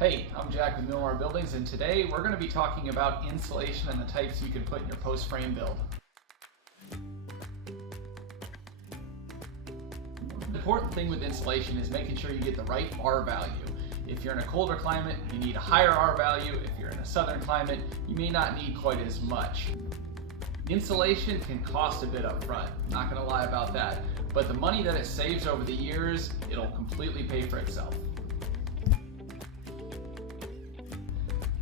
Hey, I'm Jack with Milmar Buildings, and today we're going to be talking about insulation and the types you can put in your post frame build. The important thing with insulation is making sure you get the right R value. If you're in a colder climate, you need a higher R value. If you're in a southern climate, you may not need quite as much. Insulation can cost a bit up front, not going to lie about that, but the money that it saves over the years, it'll completely pay for itself.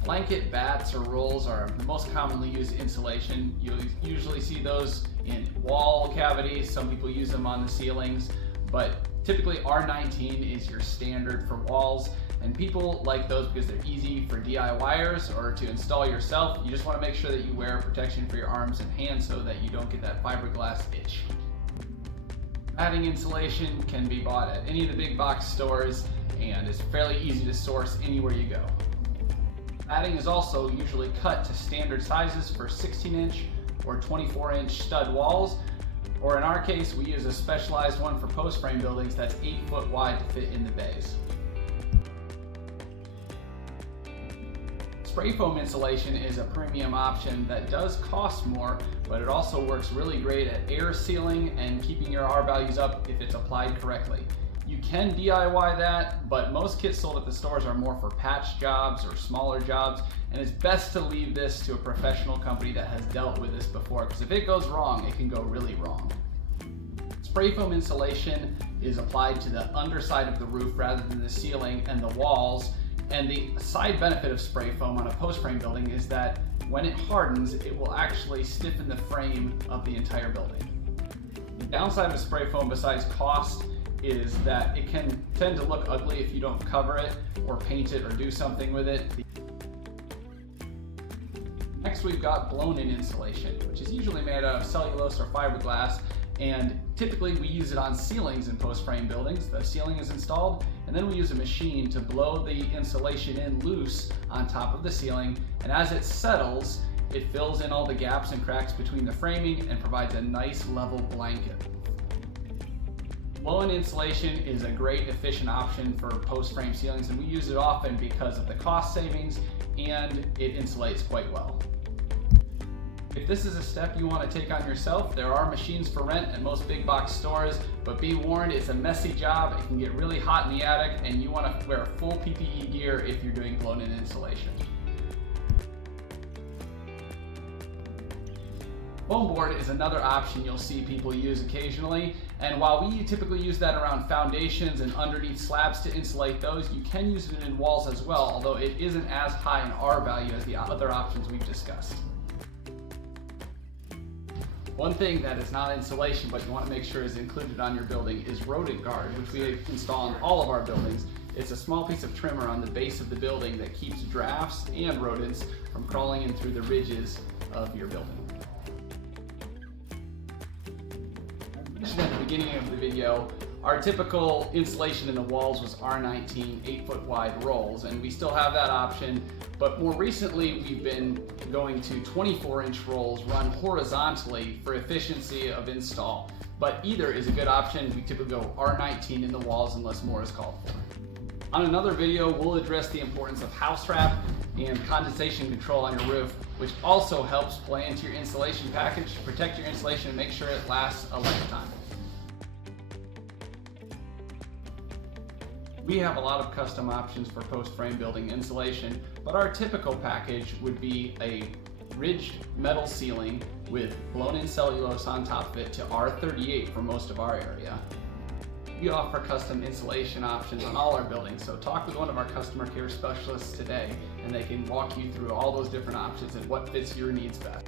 Blanket, bats, or rolls are the most commonly used insulation. You'll usually see those in wall cavities. Some people use them on the ceilings, but typically R19 is your standard for walls, and people like those because they're easy for DIYers or to install yourself. You just want to make sure that you wear protection for your arms and hands so that you don't get that fiberglass itch. Matting insulation can be bought at any of the big box stores and is fairly easy to source anywhere you go. Matting is also usually cut to standard sizes for 16-inch or 24-inch stud walls, or in our case, we use a specialized one for post frame buildings that's 8 foot wide to fit in the bays. Spray foam insulation is a premium option that does cost more, but it also works really great at air sealing and keeping your R values up if it's applied correctly. You can DIY that, but most kits sold at the stores are more for patch jobs or smaller jobs, and it's best to leave this to a professional company that has dealt with this before, because if it goes wrong, it can go really wrong. Spray foam insulation is applied to the underside of the roof rather than the ceiling and the walls, and the side benefit of spray foam on a post frame building is that when it hardens, it will actually stiffen the frame of the entire building. The downside of spray foam, besides cost, is that it can tend to look ugly if you don't cover it or paint it or do something with it. Next, we've got blown-in insulation, which is usually made out of cellulose or fiberglass, and typically we use it on ceilings in post-frame buildings. The ceiling is installed, and then we use a machine to blow the insulation in loose on top of the ceiling, and as it settles, it fills in all the gaps and cracks between the framing and provides a nice level blanket. Blow-in insulation is a great efficient option for post-frame ceilings, and we use it often because of the cost savings and it insulates quite well. If this is a step you want to take on yourself, there are machines for rent at most big box stores, but be warned, it's a messy job. It can get really hot in the attic, and you want to wear full PPE gear if you're doing blown-in insulation. Foam board is another option you'll see people use occasionally, and while we typically use that around foundations and underneath slabs to insulate those, you can use it in walls as well, although it isn't as high in R value as the other options we've discussed. One thing that is not insulation but you want to make sure is included on your building is Rodent Guard, which we install in all of our buildings. It's a small piece of trimmer on the base of the building that keeps drafts and rodents from crawling in through the ridges of your building. At the beginning of the video, our typical insulation in the walls was R19 8 foot wide rolls, and we still have that option, but more recently we've been going to 24-inch rolls run horizontally for efficiency of install, but either is a good option. We typically go R19 in the walls unless more is called for. On another video, we'll address the importance of house wrap and condensation control on your roof, which also helps play into your insulation package to protect your insulation and make sure it lasts a lifetime. We have a lot of custom options for post-frame building insulation, but our typical package would be a ridged metal ceiling with blown-in cellulose on top of it to R38 for most of our area. We offer custom insulation options on all our buildings, so talk with one of our customer care specialists today and they can walk you through all those different options and what fits your needs best.